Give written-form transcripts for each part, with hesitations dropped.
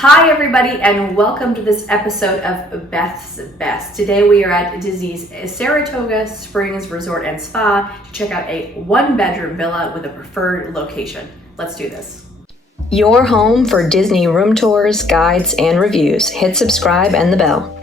Hi everybody, and welcome to this episode of Beth's Best. Today we are at Disney's Saratoga Springs Resort and Spa to check out a one-bedroom villa with a preferred location. Let's do this. Your home for Disney room tours, guides, and reviews. Hit subscribe and the bell.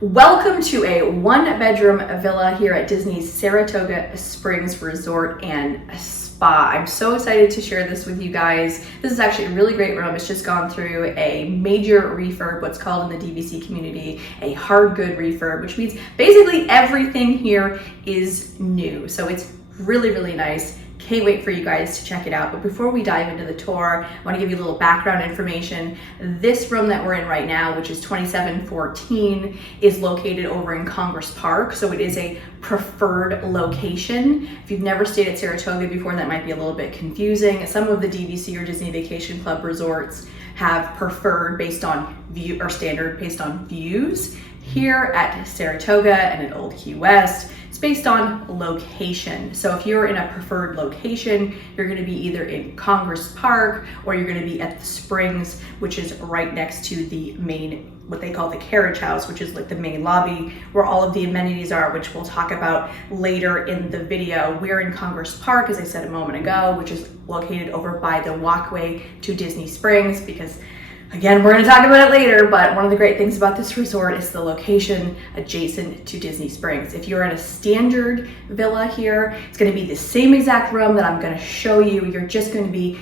Welcome to a one-bedroom villa here at Disney's Saratoga Springs Resort and Spa. I'm so excited to share this with you guys. This is actually a really great room. It's just gone through a major refurb, what's called in the DVC community a hard good refurb, which means basically everything here is new. So it's really, really nice. Can't wait for you guys to check it out. But before we dive into the tour, I want to give you a little background information. This room that we're in right now, which is 2714, is located over in Congress Park. So it is a preferred location. If you've never stayed at Saratoga before, that might be a little bit confusing. Some of the DVC or Disney Vacation Club resorts have preferred based on view or standard based on views. Here at Saratoga and at Old Key West, it's based on location. So if you're in a preferred location, you're going to be either in Congress Park or you're going to be at the Springs, which is right next to the main, what they call the carriage house, which is like the main lobby where all of the amenities are, which we'll talk about later in the video. We're in Congress Park, as I said a moment ago, which is located over by the walkway to Disney Springs, because again, we're going to talk about it later, but one of the great things about this resort is the location adjacent to Disney Springs. If you're in a standard villa here, it's going to be the same exact room that I'm going to show you. You're just going to be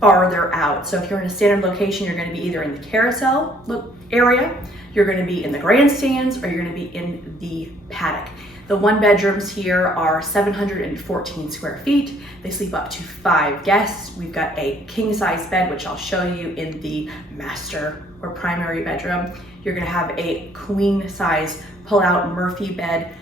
farther out. So if you're in a standard location, you're going to be either in the carousel area, you're going to be in the grandstands, or you're going to be in the paddock. The one bedrooms here are 714 square feet. They sleep up to 5 guests. We've got a king size bed, which I'll show you in the master or primary bedroom. You're gonna have a queen size pull out Murphy bed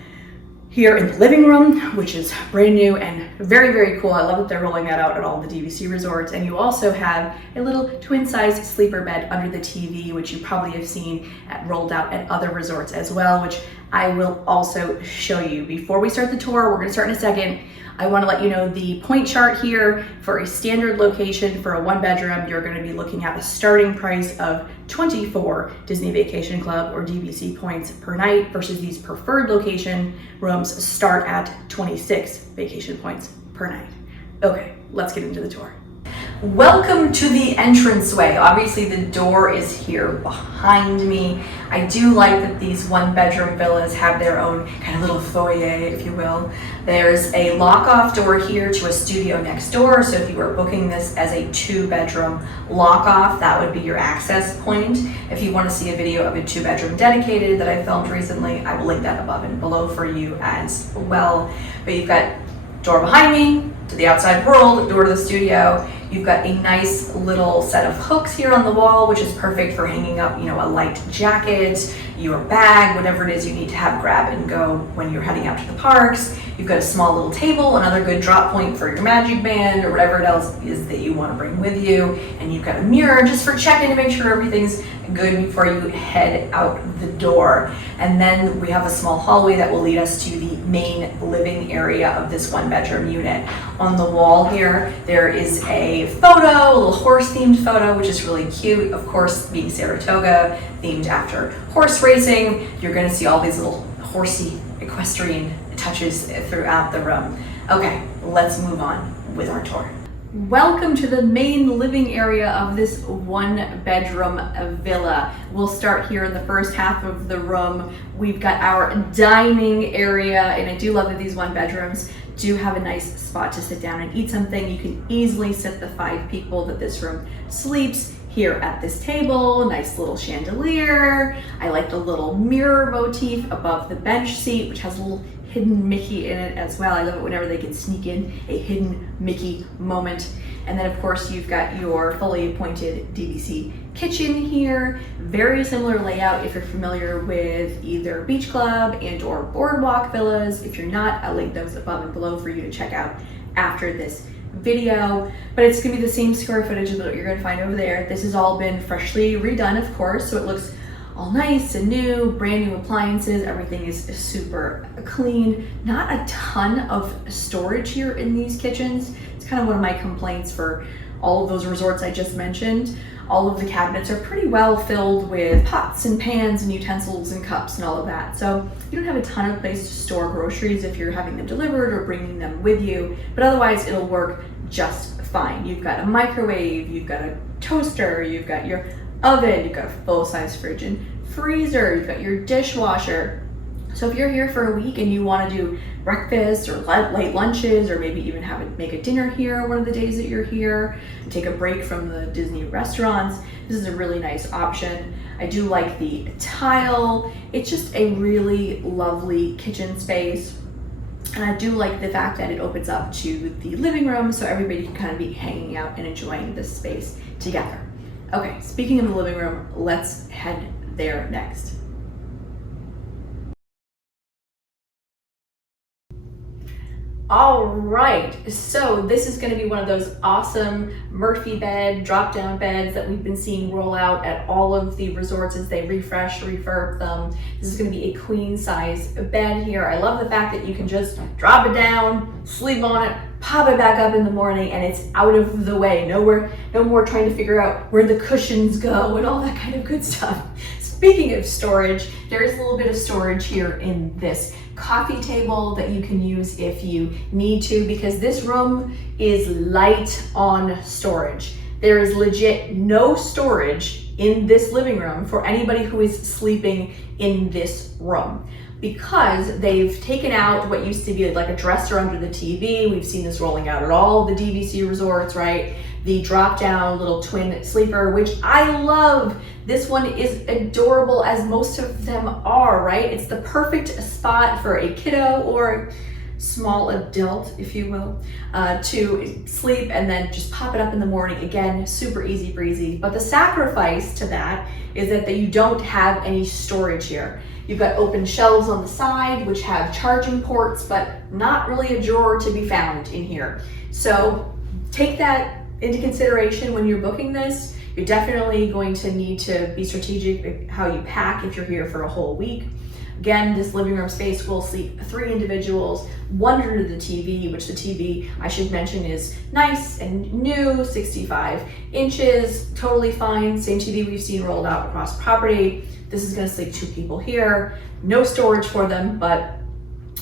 here in the living room, which is brand new and very, very cool. I love that they're rolling that out at all the DVC resorts. And you also have a little twin size sleeper bed under the TV, which you probably have seen rolled out at other resorts as well, which I will also show you. Before we start the tour, we're gonna start in a second. I wanna let you know the point chart here. For a standard location for a one bedroom, you're gonna be looking at a starting price of 24 Disney Vacation Club or DVC points per night versus these preferred location rooms start at 26 vacation points per night. Okay, let's get into the tour. Welcome to the entranceway. Obviously the door is here behind me. I do like that these one bedroom villas have their own kind of little foyer, if you will. There's a lock-off door here to a studio next door. So if you were booking this as a 2-bedroom lock-off, that would be your access point. If you want to see a video of a 2-bedroom dedicated that I filmed recently, I will link that above and below for you as well. But you've got door behind me to the outside world, door to the studio. You've got a nice little set of hooks here on the wall, which is perfect for hanging up, a light jacket, your bag, whatever it is you need to have grab and go when you're heading out to the parks. You've got a small little table, another good drop point for your magic band or whatever else is that you want to bring with you. And you've got a mirror just for checking to make sure everything's good before you head out the door. And then we have a small hallway that will lead us to the main living area of this one bedroom unit. On the wall here, there is a photo, a little horse themed photo, which is really cute. Of course, being Saratoga, themed after horse racing, you're gonna see all these little horsey equestrian touches throughout the room. Okay, let's move on with our tour. Welcome to the main living area of this one bedroom villa. We'll start here in the first half of the room. We've got our dining area, and I do love that these one bedrooms do have a nice spot to sit down and eat something. You can easily sit the 5 people that this room sleeps here at this table. Nice little chandelier. I like the little mirror motif above the bench seat, which has a little hidden Mickey in it as well. I love it whenever they can sneak in a hidden Mickey moment. And then of course you've got your fully appointed DVC kitchen here. Very similar layout if you're familiar with either Beach Club and or Boardwalk villas. If you're not, I'll link those above and below for you to check out after this video. But it's gonna be the same square footage of what you're gonna find over there. This has all been freshly redone, of course, so it looks all nice and new, brand new appliances. Everything is super clean. Not a ton of storage here in these kitchens. It's kind of one of my complaints for all of those resorts I just mentioned. All of the cabinets are pretty well filled with pots and pans and utensils and cups and all of that. So you don't have a ton of place to store groceries if you're having them delivered or bringing them with you, but otherwise it'll work just fine. You've got a microwave, you've got a toaster, you've got your oven, you've got a full-size fridge and freezer, you've got your dishwasher. So if you're here for a week and you want to do breakfast or late lunches, or maybe even make a dinner here one of the days that you're here and take a break from the Disney restaurants, this is a really nice option. I do like the tile. It's just a really lovely kitchen space. And I do like the fact that it opens up to the living room so everybody can kind of be hanging out and enjoying this space together. Okay, speaking of the living room, let's head there next. All right, so this is going to be one of those awesome Murphy bed, drop-down beds that we've been seeing roll out at all of the resorts as they refresh, refurb them. This is going to be a queen size bed here. I love the fact that you can just drop it down, sleep on it, pop it back up in the morning, and it's out of the way. No more trying to figure out where the cushions go and all that kind of good stuff. Speaking of storage, there is a little bit of storage here in this coffee table that you can use if you need to, because this room is light on storage. There is legit no storage in this living room for anybody who is sleeping in this room, because they've taken out what used to be like a dresser under the TV. We've seen this rolling out at all the DVC resorts, right? The drop down little twin sleeper, which I love. This one is adorable, as most of them are, right? It's the perfect spot for a kiddo or small adult, if you will, to sleep and then just pop it up in the morning. Again, super easy breezy. But the sacrifice to that is that you don't have any storage here. You've got open shelves on the side, which have charging ports, but not really a drawer to be found in here. So take that into consideration when you're booking this. You're definitely going to need to be strategic how you pack if you're here for a whole week. Again, this living room space will sleep 3 individuals, 1 under the TV, which the TV, I should mention, is nice and new, 65 inches, totally fine. Same TV we've seen rolled out across property. This is gonna sleep 2 people here. No storage for them, but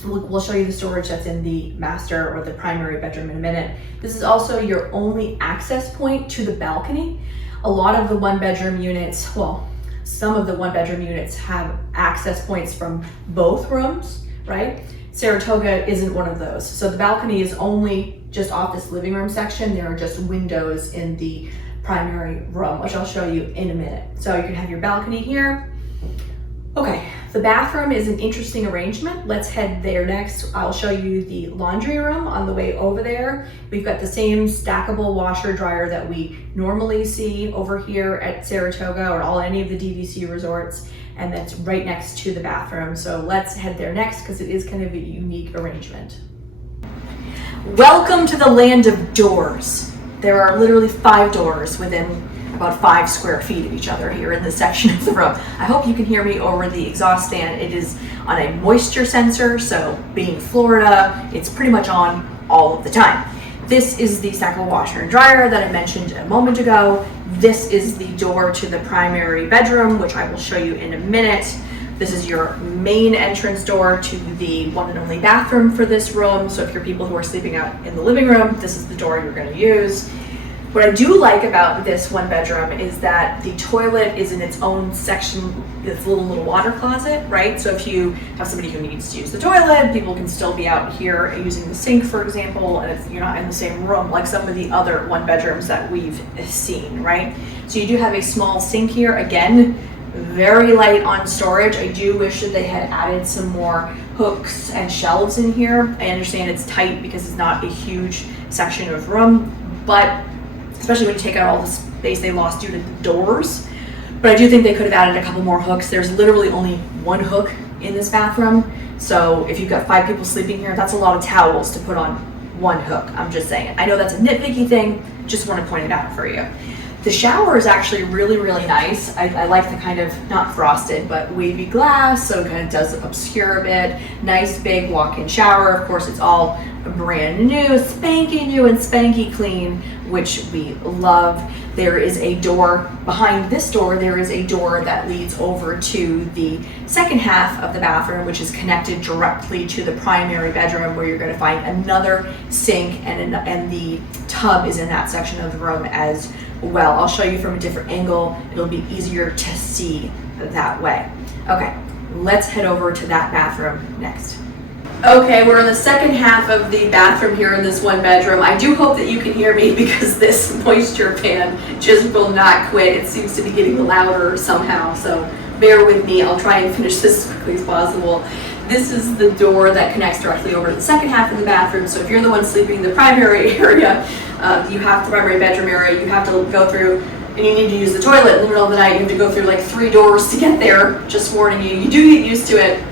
we'll show you the storage that's in the master or the primary bedroom in a minute. This is also your only access point to the balcony. A lot of the 1-bedroom units, well, some of the 1-bedroom units have access points from both rooms, right? Saratoga isn't one of those. So the balcony is only just off this living room section. There are just windows in the primary room, which I'll show you in a minute. So you can have your balcony here. Okay, the bathroom is an interesting arrangement. Let's head there next. I'll show you the laundry room on the way over there. We've got the same stackable washer dryer that we normally see over here at Saratoga or any of the DVC resorts, and that's right next to the bathroom. So let's head there next, because it is kind of a unique arrangement. Welcome to the land of doors. There are literally 5 doors within about 5 square feet of each other here in this section of the room. I hope you can hear me over the exhaust fan. It is on a moisture sensor, so being Florida, it's pretty much on all of the time. This is the stackable washer and dryer that I mentioned a moment ago. This is the door to the primary bedroom, which I will show you in a minute. This is your main entrance door to the one and only bathroom for this room. So if you're people who are sleeping out in the living room, this is the door you're going to use. What I do like about this 1-bedroom is that the toilet is in its own section, its little water closet, right? So if you have somebody who needs to use the toilet, people can still be out here using the sink, for example, and if you're not in the same room like some of the other 1-bedrooms that we've seen, right? So you do have a small sink here. Again, very light on storage. I do wish that they had added some more hooks and shelves in here. I understand it's tight because it's not a huge section of room, but especially when you take out all the space they lost due to the doors. But I do think they could have added a couple more hooks. There's literally only one hook in this bathroom. So if you've got 5 people sleeping here, that's a lot of towels to put on one hook. I'm just saying. I know that's a nitpicky thing, just want to point it out for you. The shower is actually really, really nice. I like the kind of, not frosted, but wavy glass, so it kind of does obscure a bit. Nice big walk-in shower. Of course, it's all brand new, spanky new and spanky clean, which we love. There is a door, behind this door, there is a door that leads over to the second half of the bathroom, which is connected directly to the primary bedroom, where you're going to find another sink, and the tub is in that section of the room as well. I'll show you from a different angle. It'll be easier to see that way. Okay, let's head over to that bathroom next. Okay, we're in the second half of the bathroom here in this one bedroom. I do hope that you can hear me because this moisture fan just will not quit. It seems to be getting louder somehow, so bear with me. I'll try and finish this as quickly as possible. This is the door that connects directly over to the second half of the bathroom. So if you're the one sleeping in the primary area, you have the primary bedroom area, you have to go through, and you need to use the toilet in the middle of the night. You have to go through like 3 doors to get there. Just warning you, you do get used to it,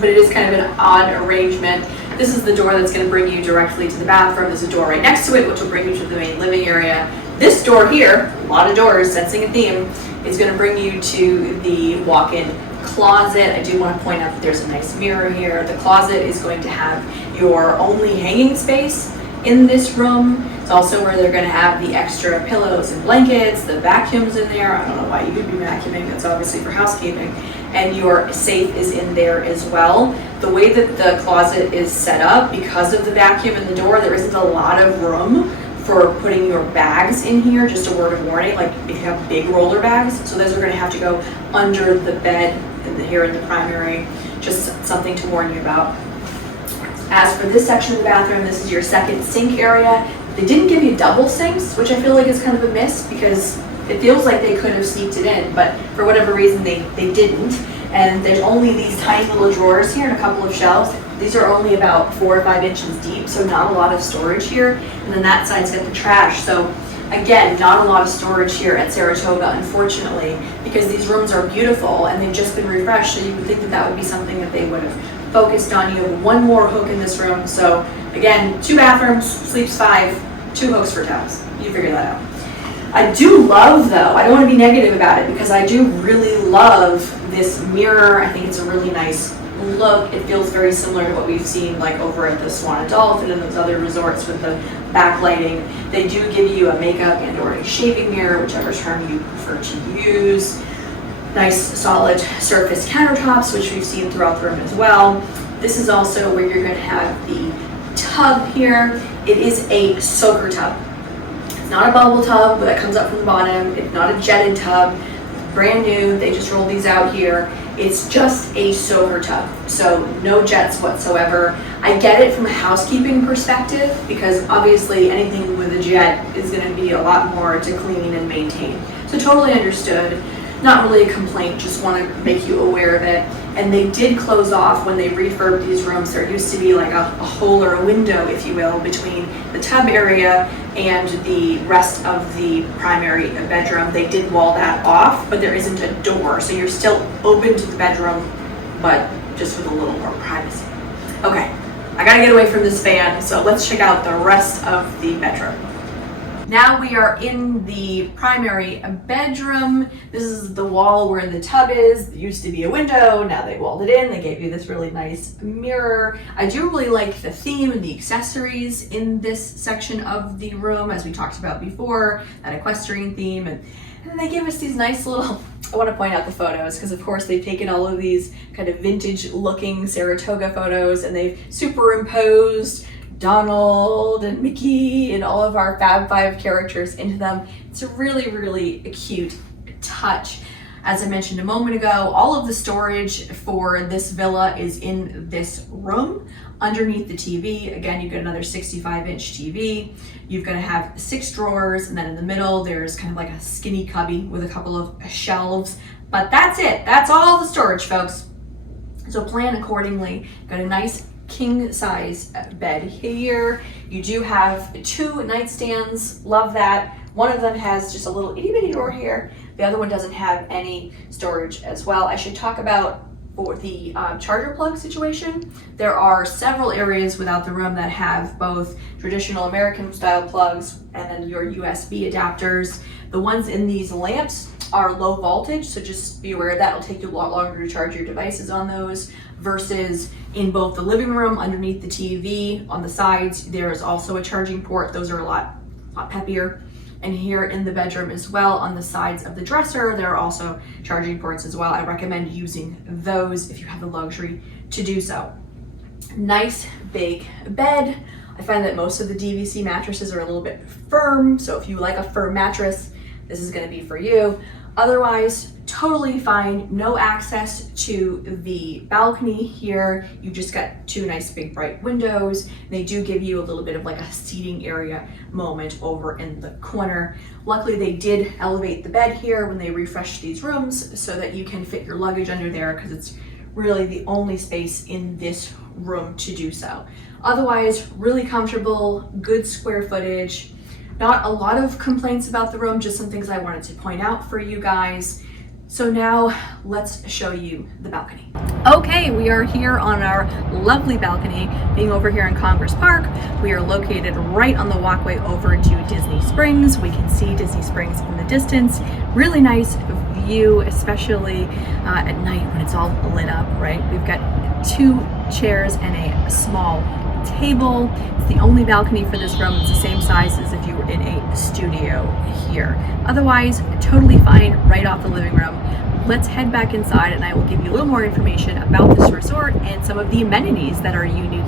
but it is kind of an odd arrangement. This is the door that's going to bring you directly to the bathroom. There's a door right next to it, which will bring you to the main living area. This door here, a lot of doors, sensing a theme, is going to bring you to the walk-in closet. I do want to point out that there's a nice mirror here. The closet is going to have your only hanging space in this room. It's also where they're going to have the extra pillows and blankets, the vacuums in there. I don't know why you would be vacuuming, that's obviously for housekeeping. And your safe is in there as well. The way that the closet is set up, because of the vacuum in the door, there isn't a lot of room for putting your bags in here. Just a word of warning, like if you have big roller bags, so those are going to have to go under the bed here in the primary. Just something to warn you about. As for this section of the bathroom, this is your second sink area. They didn't give you double sinks, which I feel like is kind of a miss because it feels like they could have sneaked it in, but for whatever reason they didn't. And there's only these tiny little drawers here and a couple of shelves. These are only about 4 or 5 inches deep, so not a lot of storage here. And then that side's got the trash. So again, not a lot of storage here at Saratoga, unfortunately, because these rooms are beautiful and they've just been refreshed. So you would think that that would be something that they would have focused on. You have one more hook in this room. So again, 2 bathrooms, sleeps 5, 2 hooks for towels. You figure that out. I do love, though, I don't want to be negative about it because I do really love this mirror. I think it's a really nice look. It feels very similar to what we've seen like over at the Swan and Dolphin and those other resorts with the backlighting. They do give you a makeup and or a shaving mirror, whichever term you prefer to use. Nice solid surface countertops, which we've seen throughout the room as well. This is also where you're going to have the tub here. It is a soaker tub. It's not a bubble tub that comes up from the bottom. It's not a jetted tub. Brand new. They just rolled these out here. It's just a soaker tub, so no jets whatsoever. I get it from a housekeeping perspective because obviously anything with a jet is going to be a lot more to clean and maintain. So totally understood. Not really a complaint, just want to make you aware of it. And they did close off when they refurbed these rooms. There used to be like a hole or a window, if you will, between the tub area and the rest of the primary bedroom. They did wall that off, but there isn't a door. So you're still open to the bedroom, but just with a little more privacy. Okay, I gotta get away from this fan, so let's check out the rest of the bedroom. Now we are in the primary bedroom. This is the wall where the tub is. There used to be a window, now they walled it in. They gave you this really nice mirror. I do really like the theme and the accessories in this section of the room, as we talked about before, that equestrian theme. And then they give us these nice little, I want to point out the photos because of course they've taken all of these kind of vintage looking Saratoga photos and they've superimposed Donald and Mickey and all of our Fab Five characters into them. It's a really, really cute touch. As I mentioned a moment ago, all of the storage for this villa is in this room. Underneath the TV, again, you've got another 65-inch TV. You've got to have 6 drawers, and then in the middle, there's kind of like a skinny cubby with a couple of shelves But that's it. That's all the storage, folks. So plan accordingly. Got a nice king size bed here. You do have 2 nightstands. Love that. One of them has just a little itty bitty door here. The other one doesn't have any storage as well. I should talk about for the charger plug situation. There are several areas without the room that have both traditional American style plugs and then your USB adapters. The ones in these lamps are low voltage, so just be aware that it'll take you a lot longer to charge your devices on those, versus in both the living room underneath the TV on the sides there is also a charging port. Those are a lot peppier. And here in the bedroom as well, on the sides of the dresser, there are also charging ports as well. I recommend using those if you have the luxury to do so. Nice big bed. I find that most of the DVC mattresses are a little bit firm, so if you like a firm mattress, this is going to be for you. Otherwise, totally fine. No access to the balcony here. You just got 2 nice big bright windows. They do give you a little bit of like a seating area moment over in the corner. Luckily, they did elevate the bed here when they refreshed these rooms so that you can fit your luggage under there, because it's really the only space in this room to do so. Otherwise, really comfortable, good square footage. Not a lot of complaints about the room, just some things I wanted to point out for you guys. So now let's show you the balcony. Okay, we are here on our lovely balcony, being over here in Congress Park. We are located right on the walkway over to Disney Springs. We can see Disney Springs in the distance. Really nice view, especially at night when it's all lit up, right? We've got 2 chairs and a small table. It's the only balcony for this room. It's the same size as if you were in a studio here. Otherwise, totally fine right off the living room. Let's head back inside and I will give you a little more information about this resort and some of the amenities that are unique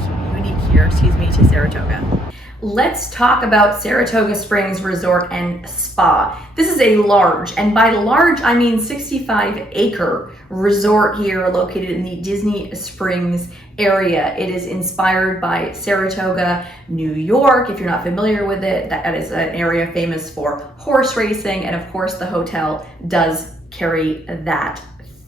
here, to Saratoga. Let's talk about Saratoga Springs Resort and Spa. This is a large, and by large I mean 65-acre resort here located in the Disney Springs area. It is inspired by Saratoga, New York. If you're not familiar with it, that is an area famous for horse racing, and of course the hotel does carry that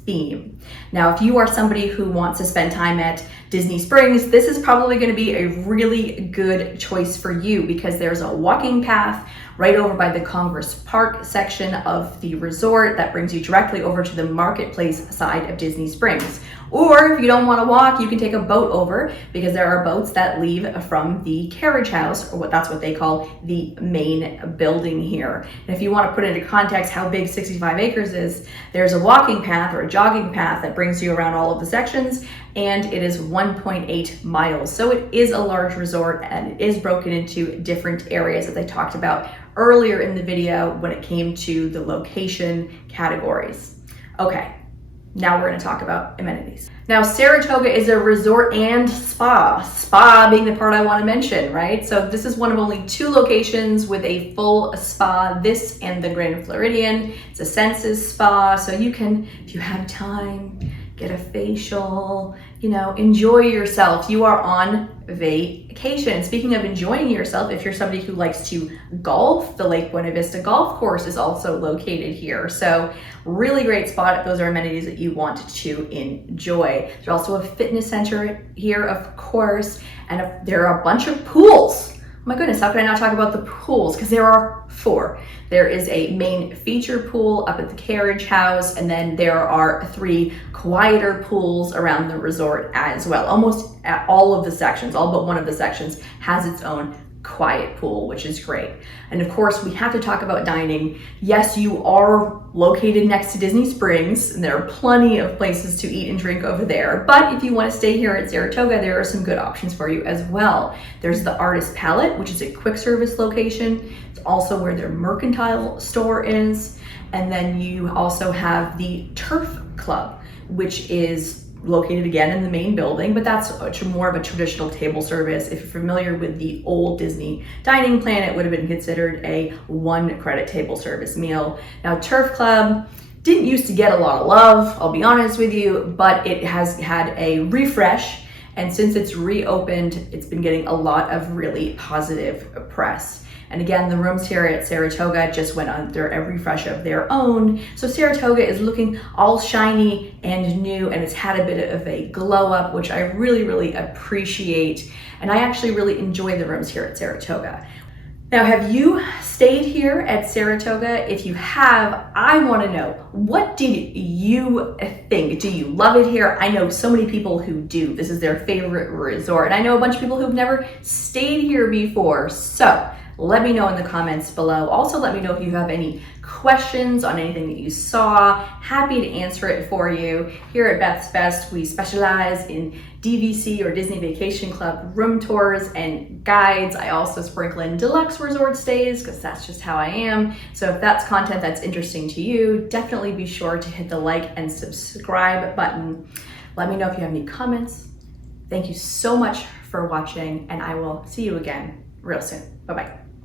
theme. Now, if you are somebody who wants to spend time at Disney Springs, this is probably going to be a really good choice for you, because there's a walking path right over by the Congress Park section of the resort that brings you directly over to the marketplace side of Disney Springs. Or if you don't want to walk, you can take a boat over, because there are boats that leave from the carriage house, or that's what they call the main building here. And if you want to put into context how big 65 acres is, there's a walking path or a jogging path that brings you around all of the sections, and it is 1.8 miles. So it is a large resort, and it is broken into different areas, as I talked about earlier in the video when it came to the location categories. Okay. Now we're going to talk about amenities. Now, Saratoga is a resort and spa. Spa being the part I want to mention, right? So this is one of only 2 locations with a full spa, this and the Grand Floridian. It's a Senses spa, so you can, if you have time, get a facial, enjoy yourself. You are on vacation. Speaking of enjoying yourself, if you're somebody who likes to golf, the Lake Buena Vista Golf Course is also located here. So really great spot if those are amenities that you want to enjoy. There's also a fitness center here, of course, and there are a bunch of pools. Oh my goodness, how can I not talk about the pools? Because there are 4. There is a main feature pool up at the carriage house, and then there are 3 quieter pools around the resort as well. Almost at all of the sections, all but one of the sections, has its own quiet pool, which is great. And of course, we have to talk about dining. Yes, you are located next to Disney Springs, and there are plenty of places to eat and drink over there. But if you want to stay here at Saratoga, there are some good options for you as well. There's the Artist Palette, which is a quick service location. It's also where their mercantile store is. And then you also have the Turf Club, which is located again in the main building, but that's more of a traditional table service. If you're familiar with the old Disney dining plan, it would have been considered a 1 credit table service meal. Now, Turf Club didn't used to get a lot of love, I'll be honest with you, but it has had a refresh, and since it's reopened, it's been getting a lot of really positive impressed. And again, the rooms here at Saratoga just went under a refresh of their own. So Saratoga is looking all shiny and new, and it's had a bit of a glow up, which I really, really appreciate. And I actually really enjoy the rooms here at Saratoga. Now, have you stayed here at Saratoga? If you have, I want to know, what did you think? Do you love it here? I know so many people who do. This is their favorite resort. And I know a bunch of people who've never stayed here before. So let me know in the comments below. Also, let me know if you have any questions on anything that you saw. Happy to answer it for you. Here at Beth's Best, we specialize in DVC or Disney Vacation Club room tours and guides. I also sprinkle in deluxe resort stays because that's just how I am. So if that's content that's interesting to you, definitely be sure to hit the like and subscribe button. Let me know if you have any comments. Thank you so much for watching, and I will see you again real soon. Bye-bye.